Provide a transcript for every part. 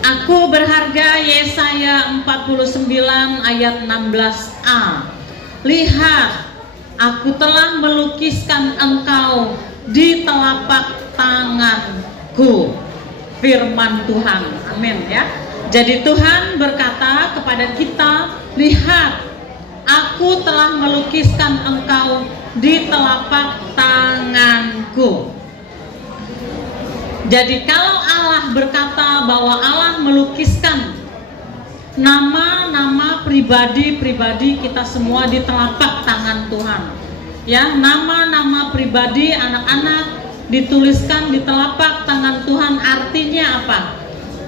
Aku berharga, Yesaya 49 ayat 16a. Lihat, aku telah melukiskan engkau di telapak tanganku. Firman Tuhan, amin ya. Jadi Tuhan berkata kepada kita, lihat, aku telah melukiskan engkau di telapak tanganku. Jadi kalau Allah berkata bahwa Allah melukiskan nama-nama pribadi-pribadi kita semua di telapak tangan Tuhan, ya, nama-nama pribadi anak-anak dituliskan di telapak tangan Tuhan, artinya apa?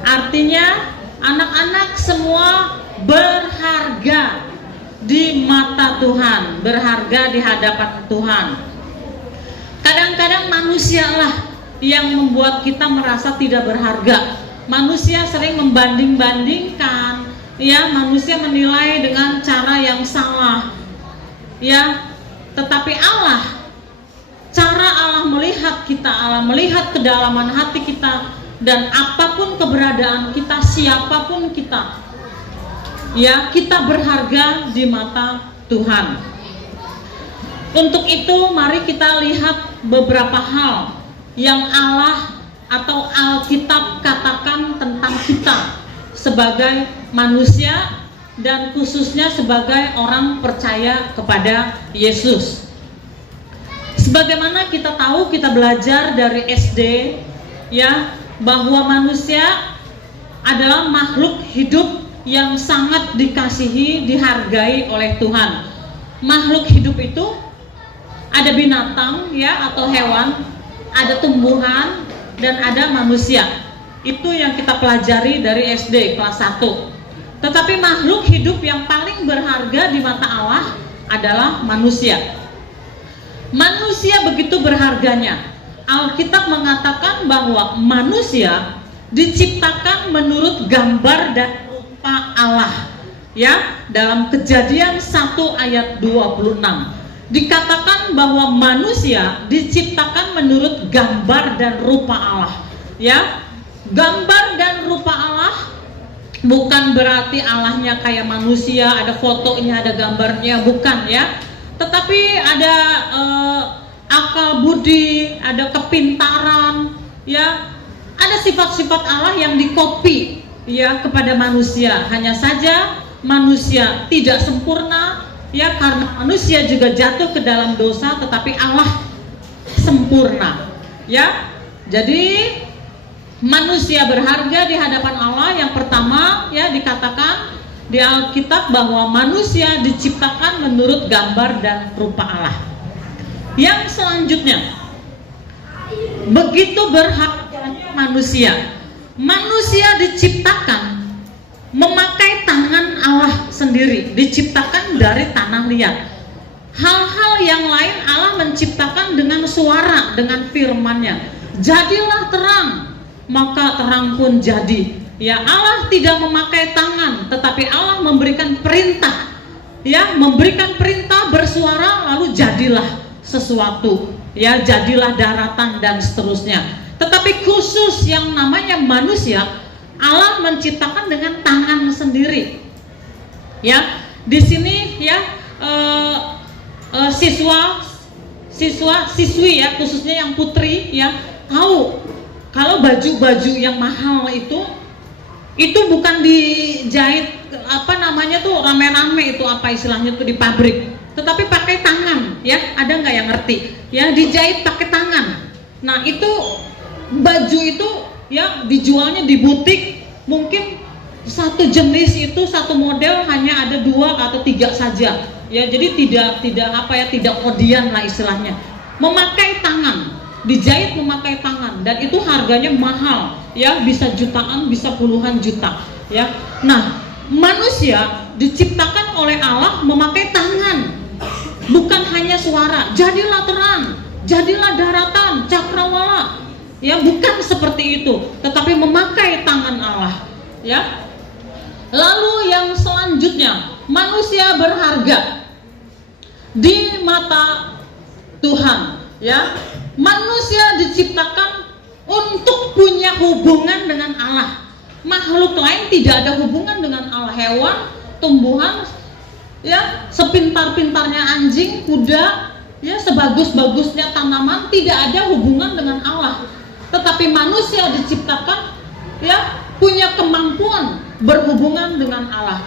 Artinya anak-anak semua berharga di mata Tuhan, berharga di hadapan Tuhan. Kadang-kadang manusialah yang membuat kita merasa tidak berharga. Manusia sering membanding-bandingkan, ya, manusia menilai dengan cara yang salah, ya. Tetapi Allah, cara Allah melihat kita, Allah melihat kedalaman hati kita, dan apapun keberadaan kita, siapapun kita, ya, kita berharga di mata Tuhan. Untuk itu mari kita lihat beberapa hal yang Allah atau Alkitab katakan tentang kita sebagai manusia dan khususnya sebagai orang percaya kepada Yesus. Sebagaimana kita tahu, kita belajar dari SD, ya, bahwa manusia adalah makhluk hidup yang sangat dikasihi, dihargai oleh Tuhan. Makhluk hidup itu ada binatang, ya, atau hewan, ada tumbuhan, dan ada manusia. Itu yang kita pelajari dari SD kelas 1. Tetapi makhluk hidup yang paling berharga di mata Allah adalah manusia. Manusia begitu berharganya. Alkitab mengatakan bahwa manusia diciptakan menurut gambar dan rupa Allah. Ya, dalam Kejadian 1 ayat 26. Dikatakan bahwa manusia diciptakan menurut gambar dan rupa Allah, ya. Gambar dan rupa Allah bukan berarti Allahnya kayak manusia, ada fotonya, ada gambarnya, bukan, ya. Tetapi ada akal budi, ada kepintaran, ya. Ada sifat-sifat Allah yang dikopi, ya, kepada manusia. Hanya saja manusia tidak sempurna, ya, karena manusia juga jatuh ke dalam dosa, tetapi Allah sempurna, ya. Jadi manusia berharga di hadapan Allah. Yang pertama, ya, dikatakan di Alkitab bahwa manusia diciptakan menurut gambar dan rupa Allah. Yang selanjutnya, begitu berharganya manusia. Manusia diciptakan memakai tangan Allah sendiri, diciptakan dari tanah liat. Hal-hal yang lain Allah menciptakan dengan suara, dengan firman-Nya. Jadilah terang, maka terang pun jadi. Ya, Allah tidak memakai tangan, tetapi Allah memberikan perintah. Ya, memberikan perintah bersuara, lalu jadilah sesuatu. Ya, jadilah daratan dan seterusnya. Tetapi khusus yang namanya manusia, Allah menciptakan dengan tangan sendiri. Ya, di sini, ya, siswi, ya, khususnya yang putri, ya, tahu kalau baju-baju yang mahal itu bukan dijahit apa namanya tuh rame-rame, itu apa istilahnya tuh di pabrik, tetapi pakai tangan, ya. Ada nggak yang ngerti? Ya, dijahit pakai tangan. Nah, itu baju itu, ya, dijualnya di butik, mungkin satu jenis itu, satu model hanya ada 2 atau 3 saja, ya. Jadi tidak kodian lah istilahnya. Memakai tangan, dijahit memakai tangan, dan itu harganya mahal, ya, bisa jutaan, bisa puluhan juta, ya. Nah, manusia diciptakan oleh Allah memakai tangan, bukan hanya suara, jadilah terang, jadilah daratan, cakrawala. Ya, bukan seperti itu, tetapi memakai tangan Allah, ya. Lalu yang selanjutnya, manusia berharga di mata Tuhan, ya. Manusia diciptakan untuk punya hubungan dengan Allah. makhluk lain tidak ada hubungan dengan Allah. Hewan, tumbuhan, ya, sepintar-pintarnya anjing, kuda, ya, sebagus-bagusnya tanaman tidak ada hubungan dengan Allah. Tetapi manusia diciptakan, ya, punya kemampuan berhubungan dengan Allah.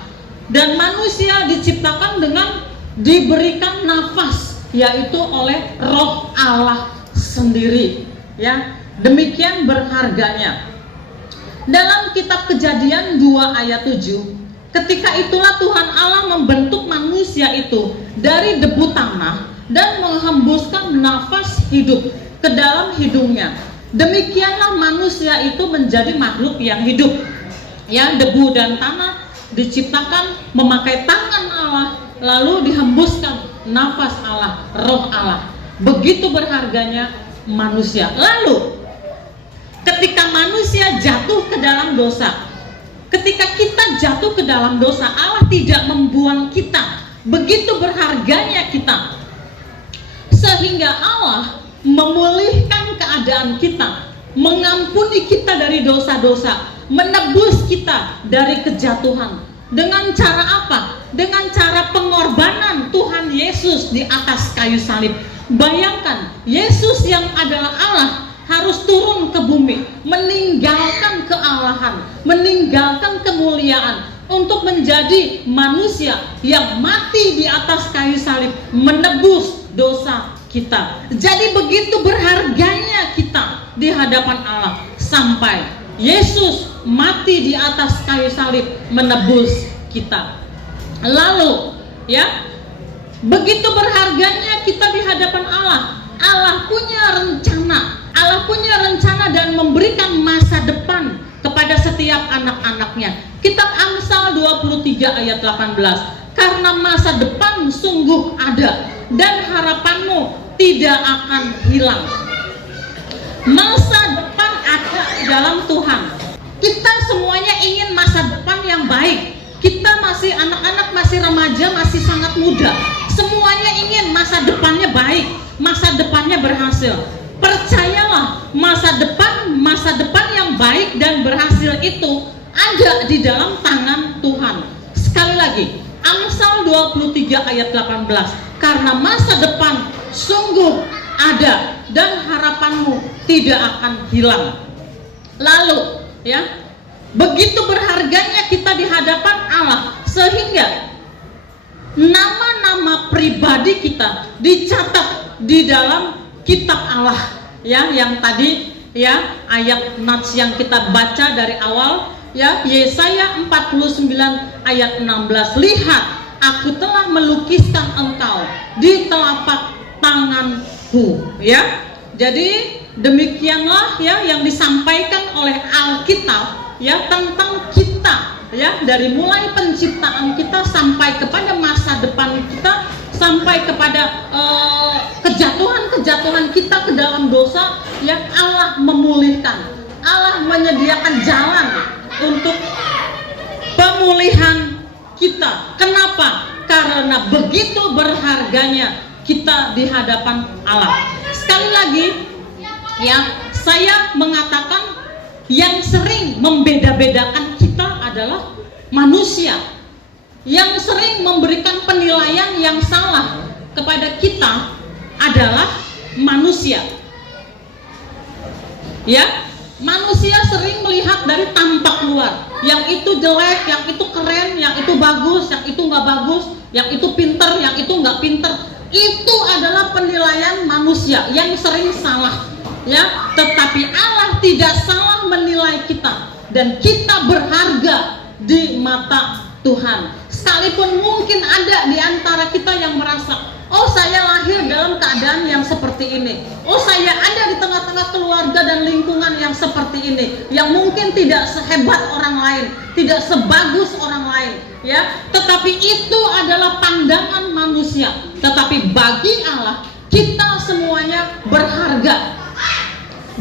Dan manusia diciptakan dengan diberikan nafas, yaitu oleh Roh Allah sendiri, ya. Demikian berharganya. Dalam kitab Kejadian 2 ayat 7, ketika itulah Tuhan Allah membentuk manusia itu dari debu tanah dan menghembuskan nafas hidup ke dalam hidungnya. Demikianlah manusia itu menjadi makhluk yang hidup. Ya, debu dan tanah diciptakan memakai tangan Allah, lalu dihembuskan nafas Allah, Roh Allah. Begitu berharganya manusia. Lalu ketika manusia jatuh ke dalam dosa, ketika kita jatuh ke dalam dosa, Allah tidak membuang kita. Begitu berharganya kita, sehingga Allah memulihkan keadaan kita, mengampuni kita dari dosa-dosa, menebus kita dari kejatuhan. Dengan cara apa? Dengan cara pengorbanan Tuhan Yesus di atas kayu salib. Bayangkan, Yesus yang adalah Allah harus turun ke bumi, meninggalkan kealahan, meninggalkan kemuliaan untuk menjadi manusia yang mati di atas kayu salib, menebus dosa kita. Jadi begitu berharganya kita di hadapan Allah, sampai Yesus mati di atas kayu salib menebus kita. Lalu, ya, begitu berharganya kita di hadapan Allah. Allah punya rencana. Allah punya rencana dan memberikan masa depan kepada setiap anak-anaknya. Kitab Amsal 23 ayat 18. Karena masa depan sungguh ada dan harapanmu tidak akan hilang. Masa depan ada dalam Tuhan. Kita semuanya ingin masa depan yang baik. Kita masih anak-anak, masih remaja, masih sangat muda. Semuanya ingin masa depannya baik, masa depannya berhasil. Percayalah, masa depan yang baik dan berhasil itu ada di dalam tangan Tuhan. Sekali lagi, Amsal 23 ayat 18. Karena masa depan sungguh ada dan harapanmu tidak akan hilang. Lalu, ya, begitu berharganya kita di hadapan Allah, sehingga nama-nama pribadi kita dicatat di dalam kitab Allah, ya, yang tadi, ya, ayat nats yang kita baca dari awal, ya, Yesaya 49 ayat 16. Lihat, aku telah melukiskan engkau di telapak tanganku, ya. Jadi demikianlah, ya, yang disampaikan oleh Alkitab, ya, tentang kita, ya, dari mulai penciptaan kita sampai kepada masa depan kita, sampai kepada kejatuhan kita ke dalam dosa, yang Allah memulihkan. Allah menyediakan jalan untuk pemulihan kita. Kenapa? Karena begitu berharganya kita di hadapan Allah. Sekali lagi, ya, saya mengatakan yang sering membeda-bedakan kita adalah manusia, yang sering memberikan penilaian yang salah kepada kita adalah manusia. Ya, manusia sering melihat dari tampak luar, yang itu jelek, yang itu keren, yang itu bagus, yang itu nggak bagus, yang itu pinter, yang itu nggak pinter. Itu adalah penilaian manusia yang sering salah, ya. Tetapi Allah tidak salah menilai kita, dan kita berharga di mata Tuhan. Sekalipun mungkin ada di antara kita yang merasa, oh, saya lahir dalam keadaan yang seperti ini, oh, saya ada di tengah-tengah keluarga dan lingkungan yang seperti ini, yang mungkin tidak sehebat orang lain, tidak sebagus orang lain, ya. Tetapi itu adalah pandangan manusia. Tetapi bagi Allah, kita semuanya berharga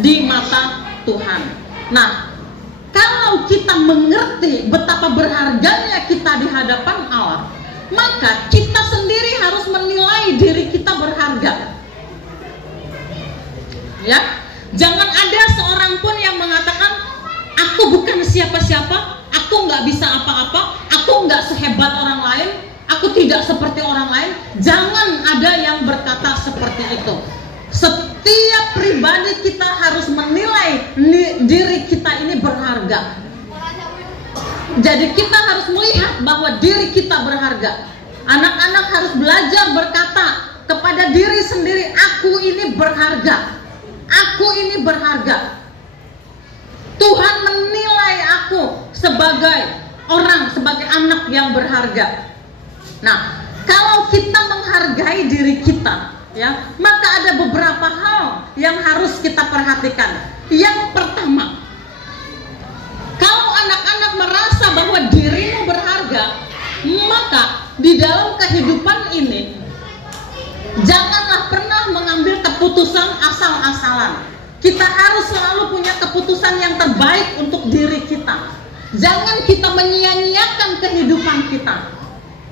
di mata Tuhan. Nah, kalau kita mengerti betapa berharganya kita di hadapan Allah, maka kita sendiri harus menilai diri kita berharga. Ya, jangan ada seorang pun yang mengatakan aku bukan siapa-siapa, aku nggak bisa apa-apa, aku nggak sehebat orang lain, aku tidak seperti orang lain. Jangan ada yang berkata seperti itu. Setiap pribadi kita harus menilai diri kita ini berharga. Jadi kita harus melihat bahwa diri kita berharga. Anak-anak harus belajar berkata kepada diri sendiri, aku ini berharga. Aku ini berharga. Tuhan menilai aku sebagai orang, sebagai anak yang berharga. Nah, kalau kita menghargai diri kita, ya, maka ada beberapa hal yang harus kita perhatikan. Yang pertama, kalau anak-anak merasa bahwa dirimu berharga, maka di dalam kehidupan ini janganlah pernah mengambil keputusan asal-asalan. Kita harus selalu punya keputusan yang terbaik untuk diri kita. Jangan kita menyia-nyiakan kehidupan kita.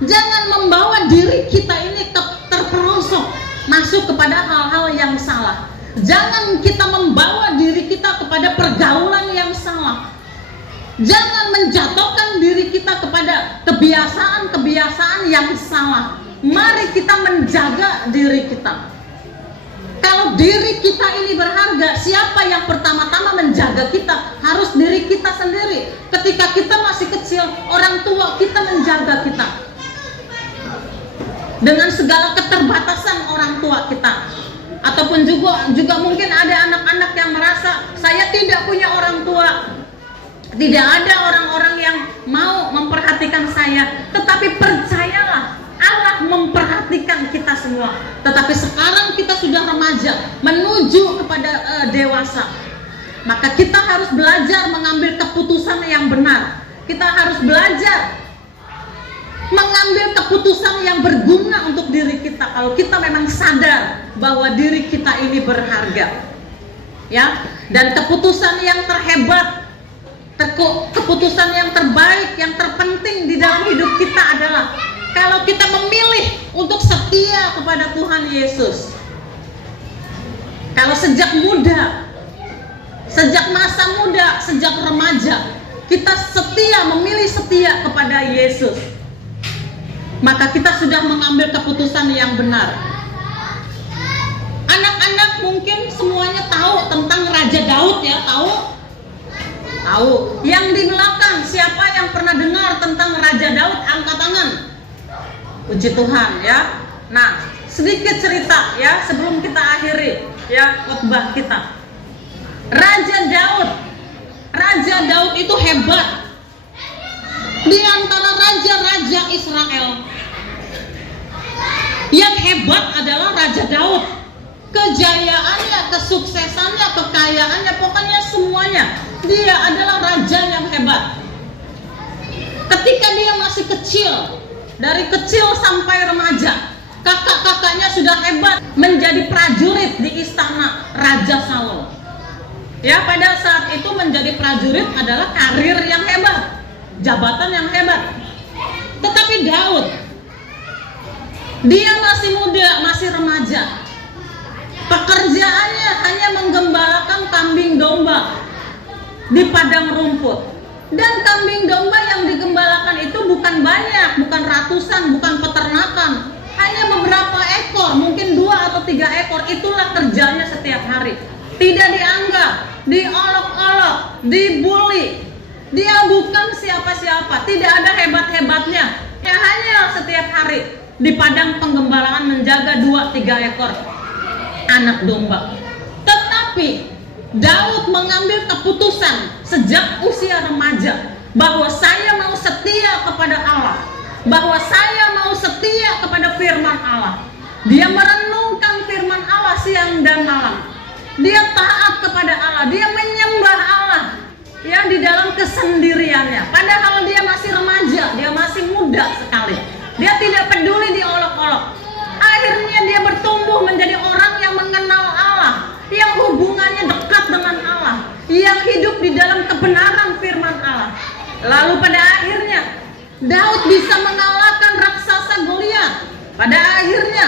Jangan membawa diri kita ini terperosok masuk kepada hal-hal yang salah. Jangan kita membawa diri kita kepada pergaulan yang salah. Jangan menjatuhkan diri kita kepada kebiasaan-kebiasaan yang salah. Mari kita menjaga diri kita. Kalau diri kita ini berharga, siapa yang pertama-tama menjaga kita? Harus diri kita sendiri. Ketika kita masih kecil, orang tua kita menjaga kita dengan segala keterbatasan orang tua kita. Ataupun juga mungkin ada anak-anak yang merasa saya tidak punya orang tua, tidak ada orang-orang yang mau memperhatikan saya. Tetapi percayalah, Allah memperhatikan kita semua. Tetapi sekarang kita sudah remaja, menuju kepada dewasa. Maka kita harus belajar mengambil keputusan yang benar. Kita harus belajar mengambil keputusan yang berguna untuk diri kita. Kalau kita memang sadar bahwa diri kita ini berharga, ya. Dan keputusan yang terhebat, keputusan yang terbaik, yang terpenting di dalam hidup kita adalah kalau kita memilih untuk setia kepada Tuhan Yesus. Kalau sejak muda, sejak masa muda, sejak remaja, kita memilih setia kepada Yesus, maka kita sudah mengambil keputusan yang benar. Anak-anak mungkin semuanya tahu tentang Raja Daud, ya, tahu? Yang di belakang, siapa yang pernah dengar tentang Raja Daud? Angkat tangan. Puji Tuhan, ya. Nah, sedikit cerita, ya, sebelum kita akhiri, ya, khotbah kita. Raja Daud itu hebat. Di antara raja-raja Israel, yang hebat adalah Raja Daud. Kejayaannya, kesuksesannya, kekayaannya, pokoknya semuanya, dia adalah raja yang hebat. Ketika dia masih kecil, dari kecil sampai remaja, kakak-kakaknya sudah hebat menjadi prajurit di istana Raja Salomo. Ya, pada saat itu menjadi prajurit adalah karir yang hebat, jabatan yang hebat. Tetapi Daud, dia masih muda, masih remaja. Pekerjaannya hanya menggembalakan kambing domba di padang rumput. Dan kambing domba yang digembalakan itu bukan banyak, bukan ratusan, bukan peternakan. Hanya beberapa ekor, mungkin 2 atau 3 ekor. Itulah kerjanya setiap hari. Tidak dianggap, diolok-olok, dibully. Dia bukan siapa-siapa, tidak ada hebat-hebatnya. Ya, hanya setiap hari di padang penggembalaan menjaga 2-3 ekor anak domba. Tetapi Daud mengambil keputusan sejak usia remaja bahwa saya mau setia kepada Allah, bahwa saya mau setia kepada firman Allah. Dia merenungkan firman Allah siang dan malam. Dia taat kepada Allah, dia menyembah Allah, ya, di dalam kesendiriannya. Padahal dia masih remaja, dia masih muda sekali. Dia tidak peduli diolok-olok. Akhirnya dia bertumbuh menjadi orang yang mengenal Allah, yang hubungannya dekat dengan Allah, yang hidup di dalam kebenaran firman Allah. Lalu pada akhirnya Daud bisa mengalahkan raksasa Goliat. Pada akhirnya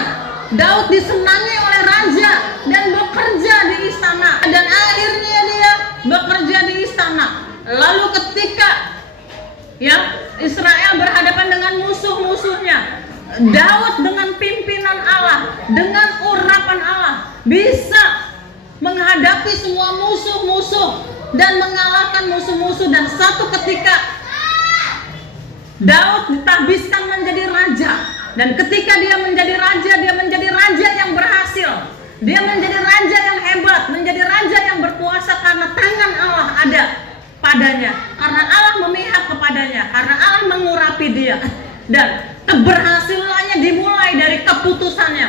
Daud disenangi oleh raja dan bekerja di istana. Dan akhirnya dia bekerja di istana. Lalu ketika ya Israel berhadapan dengan musuh-musuhnya, Daud dengan pimpinan Allah, dengan urapan Allah bisa menghadapi semua musuh-musuh dan mengalahkan musuh-musuh. Dan satu ketika Daud ditahbiskan menjadi raja, dan ketika dia menjadi raja yang berhasil, dia menjadi raja yang hebat, menjadi raja yang berkuasa karena tangan Allah ada padanya, karena Allah memihak kepadanya, karena Allah mengurapi dia. Dan keberhasilannya dimulai dari keputusannya.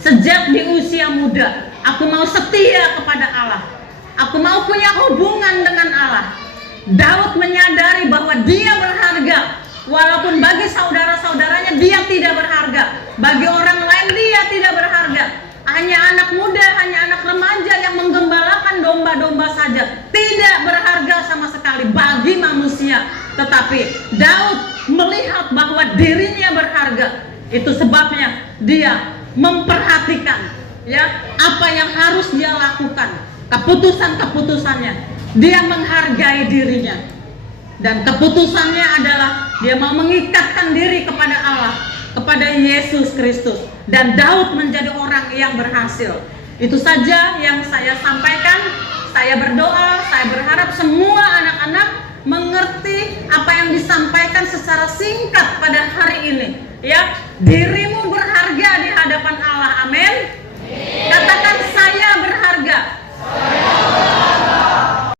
Sejak di usia muda, aku mau setia kepada Allah, aku mau punya hubungan dengan Allah. Daud menyadari bahwa dia berharga, walaupun bagi saudara-saudaranya dia tidak berharga, bagi orang lain dia tidak berharga. Hanya anak muda, hanya anak remaja yang menggembalakan domba-domba saja, tidak berharga sama sekali bagi manusia. Tetapi Daud melihat bahwa dirinya berharga. Itu sebabnya dia memperhatikan ya apa yang harus dia lakukan, keputusan-keputusannya. Dia menghargai dirinya, dan keputusannya adalah dia mau mengikatkan diri kepada Allah, kepada Yesus Kristus. Dan Daud menjadi orang yang berhasil. Itu saja yang saya sampaikan. Saya berdoa, saya berharap semua anak-anak mengerti apa yang disampaikan secara singkat pada hari ini. Ya, dirimu berharga.